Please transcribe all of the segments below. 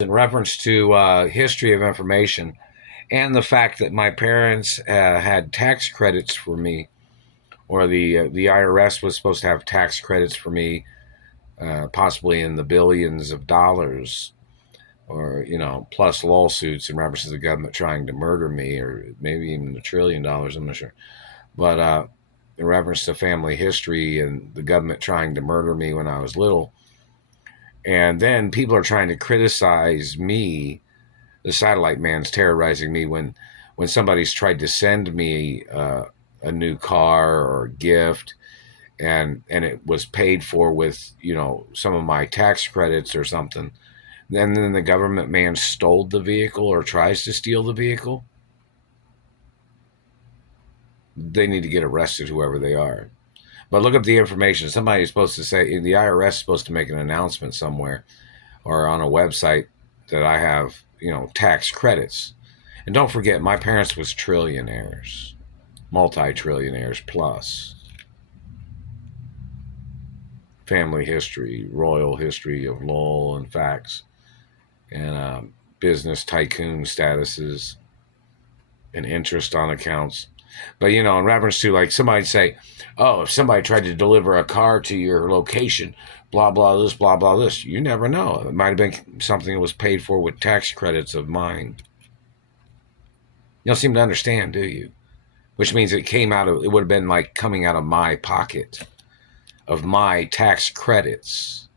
in reference to history of information and the fact that my parents had tax credits for me, or the IRS was supposed to have tax credits for me, possibly in the billions of dollars, or plus lawsuits in reference to the government trying to murder me, or maybe even $1 trillion. I'm not sure, but in reference to family history and the government trying to murder me when I was little, and then people are trying to criticize me. The satellite man's terrorizing me when somebody's tried to send me a new car or a gift, and it was paid for with some of my tax credits or something. And then the government man stole the vehicle or tries to steal the vehicle. They need to get arrested, whoever they are. But look up the information. Somebody's supposed to say, the IRS is supposed to make an announcement somewhere or on a website that I have tax credits. And don't forget, my parents was trillionaires, multi-trillionaires plus. Family history, royal history of Lowell and facts, and business tycoon statuses and interest on accounts. But in reference to, like, somebody say, oh, if somebody tried to deliver a car to your location, blah blah this, blah blah this, you never know. It might have been something that was paid for with tax credits of mine. You don't seem to understand, do you? Which means it would have been like coming out of my pocket, of my tax credits.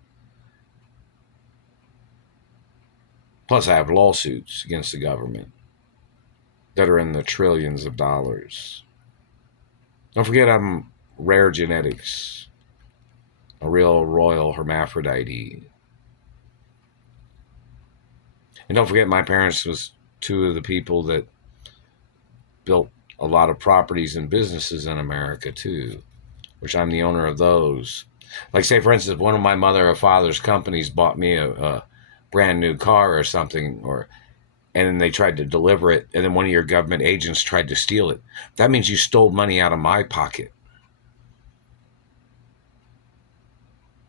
Plus, I have lawsuits against the government that are in the trillions of dollars. Don't forget, I'm rare genetics, a real royal hermaphrodite. And don't forget, my parents was two of the people that built a lot of properties and businesses in America too, which I'm the owner of those. Like, say, for instance, one of my mother or father's companies bought me a brand new car or something, and then they tried to deliver it, and then one of your government agents tried to steal it. That means you stole money out of my pocket.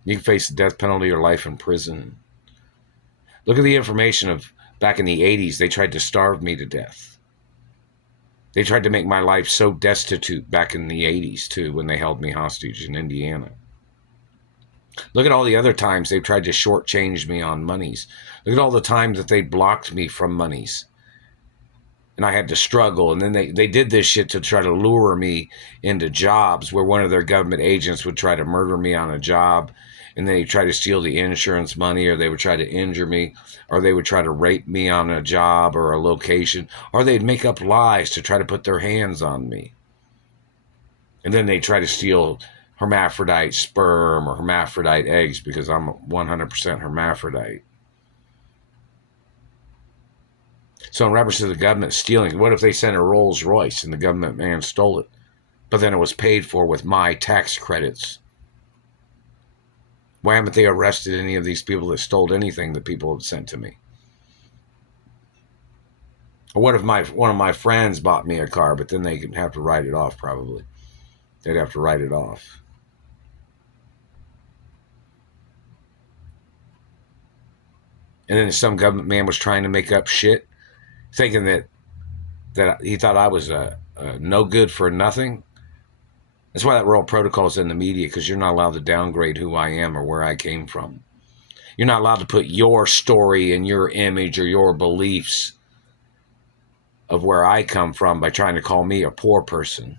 You can face the death penalty or life in prison. Look at the information of back in the 80s. They tried to starve me to death. They tried to make my life so destitute back in the 80s, too, when they held me hostage in Indiana. Look at all the other times they've tried to shortchange me on monies. Look at all the times that they blocked me from monies. And I had to struggle. And then they did this shit to try to lure me into jobs where one of their government agents would try to murder me on a job. And they try to steal the insurance money, or they would try to injure me, or they would try to rape me on a job or a location, or they'd make up lies to try to put their hands on me. And then they try to steal hermaphrodite sperm or hermaphrodite eggs because I'm 100% hermaphrodite. So in reference to the government stealing, what if they sent a Rolls Royce and the government man stole it, but then it was paid for with my tax credits? Why haven't they arrested any of these people that stole anything that people have sent to me? Or what if one of my friends bought me a car, but then they'd have to write it off probably. They'd have to write it off. And then some government man was trying to make up shit, thinking that he thought I was no good for nothing. That's why that Royal Protocol is in the media, because you're not allowed to downgrade who I am or where I came from. You're not allowed to put your story and your image or your beliefs of where I come from by trying to call me a poor person.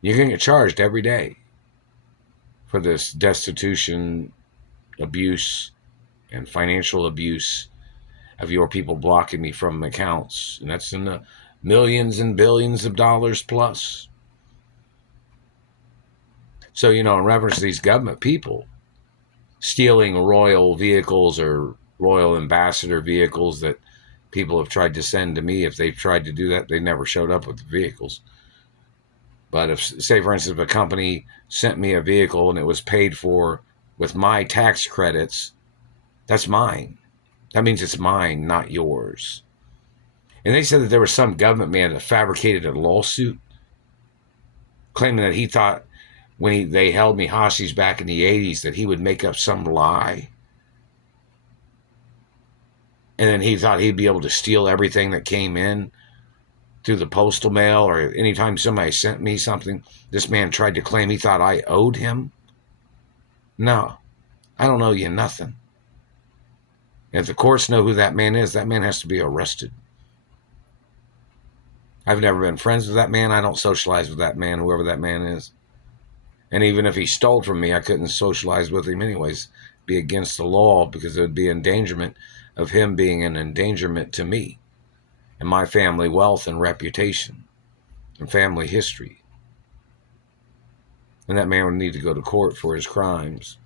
You're going to get charged every day for this destitution, abuse, and financial abuse of your people blocking me from accounts. And that's in the millions and billions of dollars plus. So, in reference to these government people stealing royal vehicles or royal ambassador vehicles that people have tried to send to me, if they've tried to do that, they never showed up with the vehicles. But if, say, for instance, if a company sent me a vehicle and it was paid for with my tax credits, that's mine. That means it's mine, not yours. And they said that there was some government man that fabricated a lawsuit claiming that he thought when they held me hostage back in the 80s that he would make up some lie. And then he thought he'd be able to steal everything that came in through the postal mail, or anytime somebody sent me something, this man tried to claim he thought I owed him. No, I don't owe you nothing. If the courts know who that man is, that man has to be arrested. I've never been friends with that man. I don't socialize with that man, whoever that man is. And even if he stole from me, I couldn't socialize with him anyways. It'd be against the law, because it would be endangerment of him being an endangerment to me and my family wealth and reputation and family history. And that man would need to go to court for his crimes.